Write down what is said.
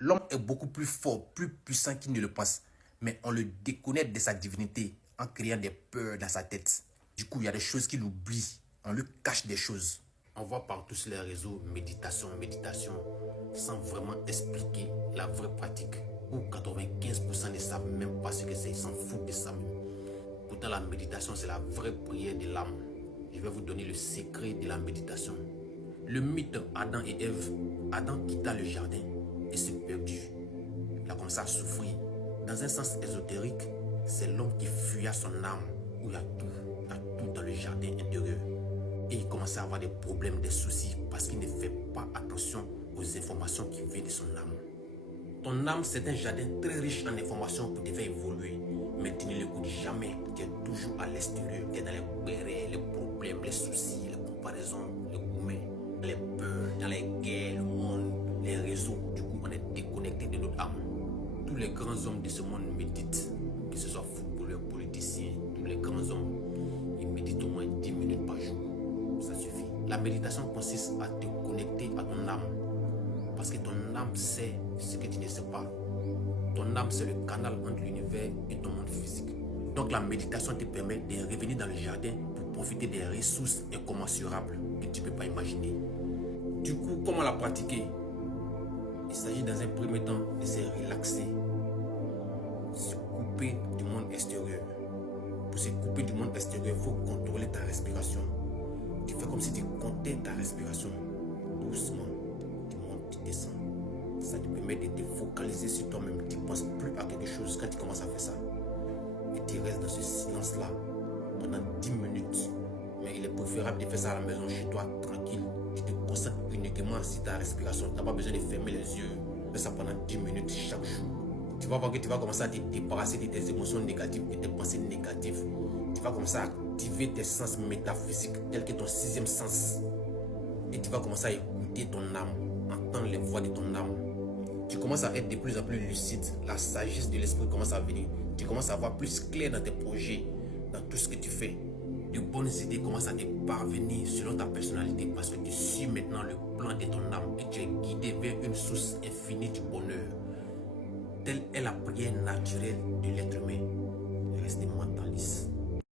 L'homme est beaucoup plus fort, plus puissant qu'il ne le pense. Mais on le déconnecte de sa divinité en créant des peurs dans sa tête. Du coup, il y a des choses qu'il oublie. On lui cache des choses. On voit partout sur les réseaux méditation, méditation, sans vraiment expliquer la vraie pratique. Où 95% ne savent même pas ce que c'est, ils s'en foutent de ça. Pourtant, la méditation, c'est la vraie prière de l'âme. Je vais vous donner le secret de la méditation. Le mythe Adam et Ève. Adam quitta le jardin et se perdut. Il a commencé à souffrir. Dans un sens ésotérique, c'est l'homme qui fuya son âme, où il y a tout dans le jardin intérieur. Et il commençait à avoir des problèmes, des soucis, parce qu'il ne fait pas attention aux informations qui viennent de son âme. Ton âme, c'est un jardin très riche en informations pour te faire évoluer. Mais tu ne l'écoutes jamais. Tu es toujours à l'extérieur. Tu es dans les querelles, les problèmes, les soucis, les comparaisons, les gourmets, les peurs, dans les guerres, le monde, les réseaux. Du coup, on est déconnecté de notre âme. Tous les grands hommes de ce monde méditent. Que ce soit footballeurs, politiciens, tous les grands hommes, ils méditent au moins 10 minutes par jour. Ça suffit. La méditation consiste à te connecter à ton âme. Parce que ton âme sait ce que tu ne sais pas. Ton âme, c'est le canal entre l'univers et ton monde physique. Donc la méditation te permet de revenir dans le jardin pour profiter des ressources incommensurables que tu ne peux pas imaginer. Du coup, comment la pratiquer? Il s'agit dans un premier temps de se relaxer, se couper du monde extérieur. Pour se couper du monde extérieur, il faut contrôler ta respiration. Tu fais comme si tu comptais ta respiration. Doucement, tu montes, tu descends. Ça te permet de te focaliser sur toi-même. Tu ne penses plus à quelque chose quand tu commences à faire ça. Et tu restes dans ce silence-là pendant 10 minutes. Mais il est préférable de faire ça à la maison, chez toi, tranquille. Tu te concentres uniquement sur ta respiration. Tu n'as pas besoin de fermer les yeux. Fais ça pendant 10 minutes chaque jour. Tu vas voir que tu vas commencer à te débarrasser de tes émotions négatives et tes pensées négatives. Tu vas commencer à activer tes sens métaphysiques, tels que ton 6e sens. Et tu vas commencer à écouter ton âme, entendre les voix de ton âme. Tu commences à être de plus en plus lucide. La sagesse de l'esprit commence à venir. Tu commences à voir plus clair dans tes projets, dans tout ce que tu fais. De bonnes idées commencent à te parvenir selon ta personnalité parce que tu suis maintenant le plan de ton âme et tu es guidé vers une source infinie du bonheur. Telle est la prière naturelle de l'être humain. Restez mentaliste.